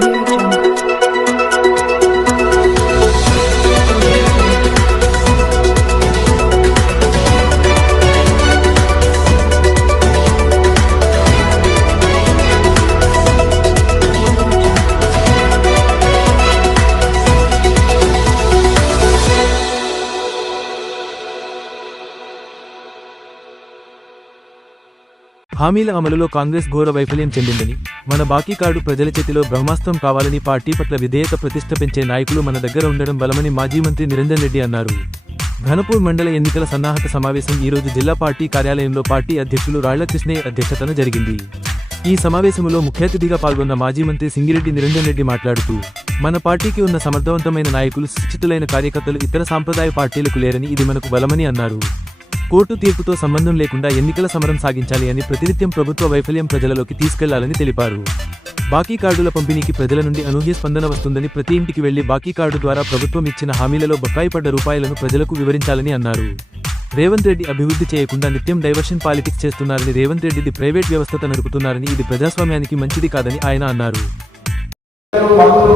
morning. హామీల అమలులో కాంగ్రెస్ ఘోర వైఫల్యం చెందిందని మన బాకీ కార్డు ప్రజల చేతిలో బ్రహ్మాస్త్రం కావాలని పార్టీ పట్ల విధేయత ప్రతిష్ట పెంచే నాయకులు మన దగ్గర ఉండడం బలమని మాజీ మంత్రి నిరంజన్ రెడ్డి అన్నారు. ఘనపూర్ మండల ఎన్నికల సన్నాహక సమావేశం ఈ రోజు జిల్లా పార్టీ కార్యాలయంలో పార్టీ అధ్యక్షులు రాళ్ళ అధ్యక్షతన జరిగింది. ఈ సమావేశంలో ముఖ్య అతిథిగా పాల్గొన్న మాజీ మంత్రి సింగిరెడ్డి నిరంజన్ రెడ్డి మాట్లాడుతూ మన పార్టీకి ఉన్న సమర్థవంతమైన నాయకులు శిక్షితులైన కార్యకర్తలు ఇతర సాంప్రదాయ పార్టీలకు లేరని ఇది మనకు బలమని అన్నారు. కోర్టు తీర్పుతో సంబంధం లేకుండా ఎన్నికల సమరం సాగించాలి అని ప్రతినిత్యం ప్రభుత్వ వైఫల్యం ప్రజలలోకి తీసుకెళ్ళాలని తెలిపారు. బాకీ కార్డుల పంపిణీకి ప్రజల నుండి అనూహ్య స్పందన వస్తుందని ప్రతి ఇంటికి వెళ్ళి బాకీ కార్డు ద్వారా ప్రభుత్వం ఇచ్చిన హామీలలో బకాయి పడ్డ రూపాయలను ప్రజలకు వివరించాలని అన్నారు. రేవంత్ రెడ్డి అభివృద్ధి చేయకుండా నిత్యం డైవర్షన్ పాలిటిక్స్ చేస్తున్నారని రేవంత్ రెడ్డిది ప్రైవేట్ వ్యవస్థతో నడుపుతున్నారని ఇది ప్రజాస్వామ్యానికి మంచిది కాదని ఆయన అన్నారు. మందులు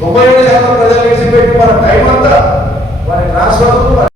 తొంభై ఏడు శాతం ప్రజలు విడిచిపెట్టి మన టైం అంతా వారి ట్రాన్స్ఫర్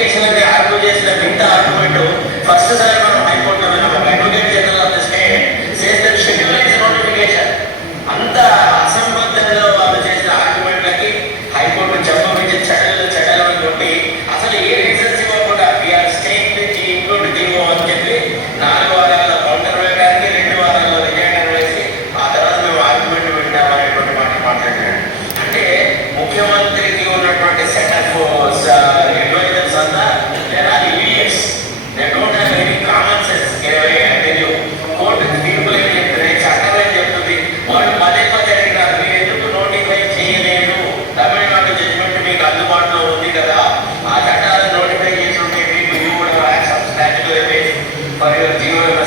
కేసులకి I have.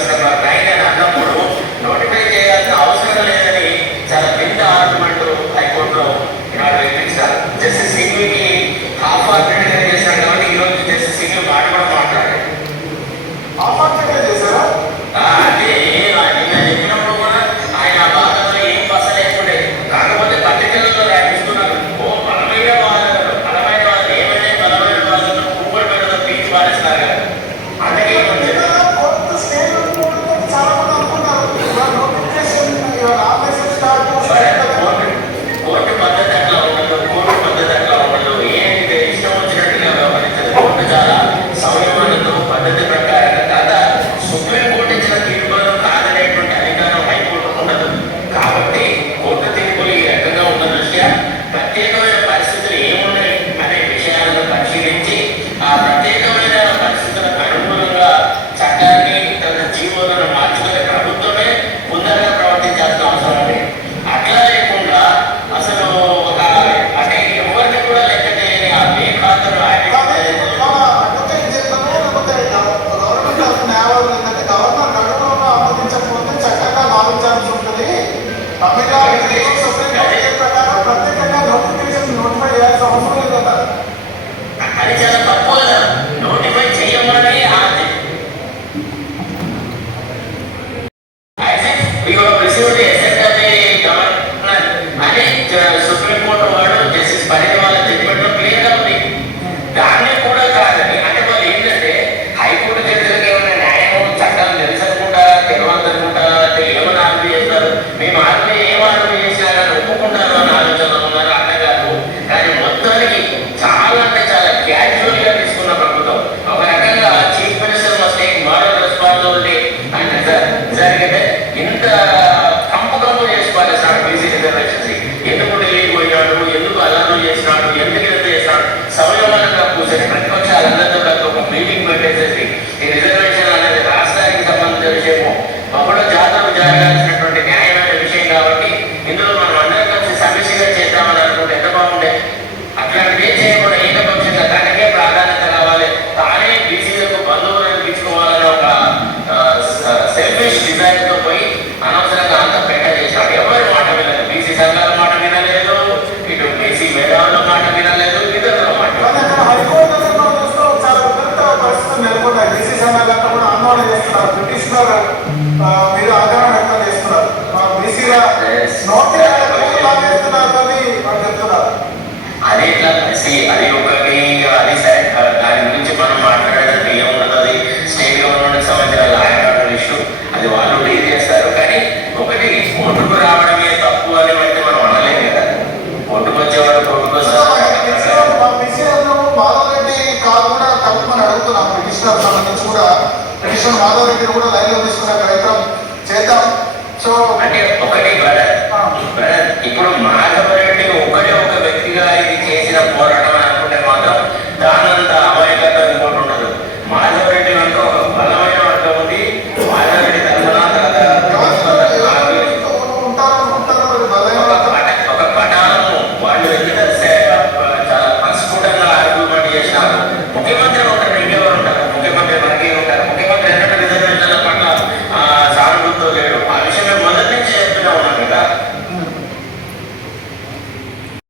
So Madhav Reddy కూడా లైవ్లో తీసుకున్న కార్యక్రమం చేద్దాం. సో అంటే ఒకటి ఇప్పుడు మాధవ్ రెడ్డి ఒకటే ఒక వ్యక్తిగా ఇది చేసిన పోరాటం